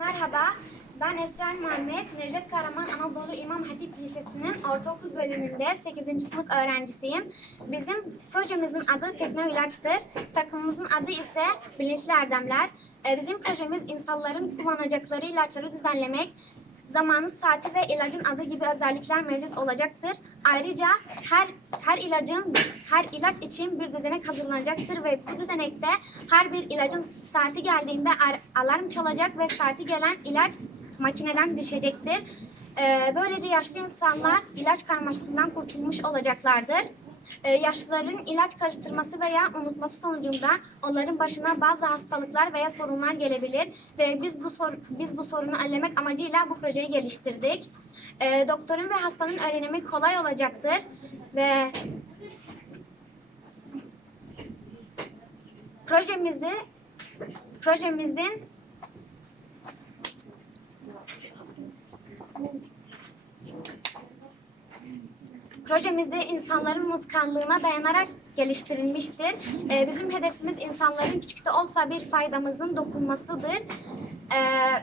Merhaba, ben Esra Muhammed, Necdet Karaman Anadolu İmam Hatip Lisesi'nin ortaokul bölümünde 8. sınıf öğrencisiyim. Bizim projemizin adı Tekno İlaç'tır. Takımımızın adı ise Bilinçli Erdemler. Ee, Bizim projemiz insanların kullanacakları ilaçları düzenlemek, zamanı, saati ve ilacın adı gibi özellikler mevcut olacaktır. Ayrıca her her ilacın her ilaç için bir düzenek hazırlanacaktır ve bu düzenekte her bir ilacın saati geldiğinde ar- alarm çalacak ve saati gelen ilaç makineden düşecektir. Ee, böylece yaşlı insanlar ilaç karmaşasından kurtulmuş olacaklardır. Ee, yaşlıların ilaç karıştırması veya unutması sonucunda onların başına bazı hastalıklar veya sorunlar gelebilir ve biz bu sor- biz bu sorunu önlemek amacıyla bu projeyi geliştirdik. Ee, doktorun ve hastanın öğrenimi kolay olacaktır ve projemizi projemizin Projemizde insanların unutkanlığına dayanarak geliştirilmiştir. Ee, bizim hedefimiz insanların küçük de olsa bir faydamızın dokunmasıdır. Ee,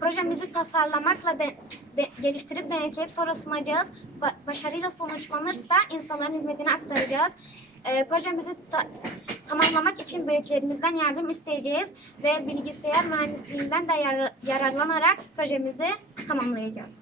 projemizi tasarlamakla de- de- geliştirip denetleyip sonra sunacağız. Ba- başarıyla sonuçlanırsa insanların hizmetine aktaracağız. Ee, projemizi ta- tamamlamak için büyüklerimizden yardım isteyeceğiz ve bilgisayar mühendisliğinden de yar- yararlanarak projemizi tamamlayacağız.